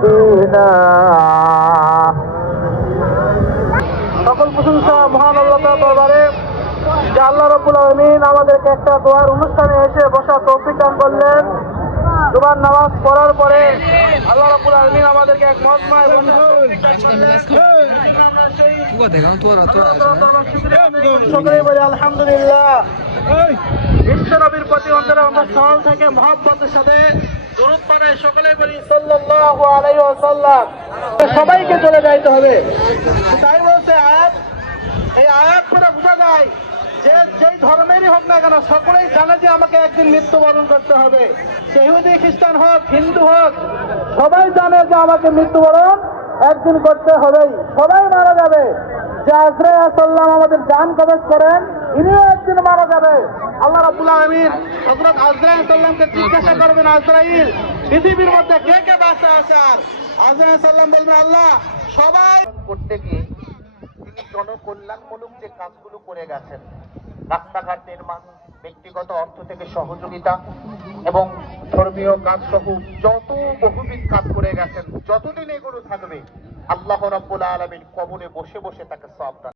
خالدين। সকল প্রশংসা মহান আল্লাহ তাআলার দরবারে যে আল্লাহ রাব্বুল আলামিন আমাদেরকে একটা দোয়ার অনুষ্ঠানে এসে বসা তৌফিক দান করলেন। জুমার নামাজ পড়ার পরে আল্লাহ রাব্বুল আলামিন আমাদেরকে এক মজমায় বসে সকলে বলি আলহামদুলিল্লাহ। বিশ্ব নবীর প্রতি আমরা সকাল থেকে মহব্বতের সাথে দুরূদ পড়াই, সকলে বলি সাল্লাল্লাহু আলাইহি ওয়াসাল্লাম। সবাইকে চলে যাইতে হবে, তাই বলতে আয়াত, এই আয়াত পড়ে বোঝা যায় যে যেই ধর্মেরই হোক না কেন সকলেই জানে যে আমাকে একদিন মৃত্যুবরণ করতে হবে। সে ইহুদি খ্রিস্টান হোক হিন্দু হোক, সবাই জানে যে আমাকে মৃত্যুবরণ একদিন করতে হবেই, সবাই মারা যাবে। যে আজরাইল সাল্লাম আমাদের জান কবজ করেন, ইনিও একদিন মারা যাবে। আল্লাহ রাব্বুল আলামিন হযরত আজরাইল সাল্লামকে জিজ্ঞাসা করবেন, আজরাইল পৃথিবীর মধ্যে কে কে বাঁচা আছে? আর আজরাইল সাল্লাম বলবেন, আল্লাহ সবাই। করতে গিয়ে তিনি জনকল্যাণমূলক যে কাজগুলো করে গেছেন, রাস্তাঘাট নির্মাণ, ব্যক্তিগত অর্থ থেকে সহযোগিতা এবং ধর্মীয় কাজ সহ যত বহুবিধ কাজ করে গেছেন, যতদিন এগুলো থাকবে আল্লাহ রাব্বুল আলামিন কবরে বসে বসে তাকে সওয়াব দান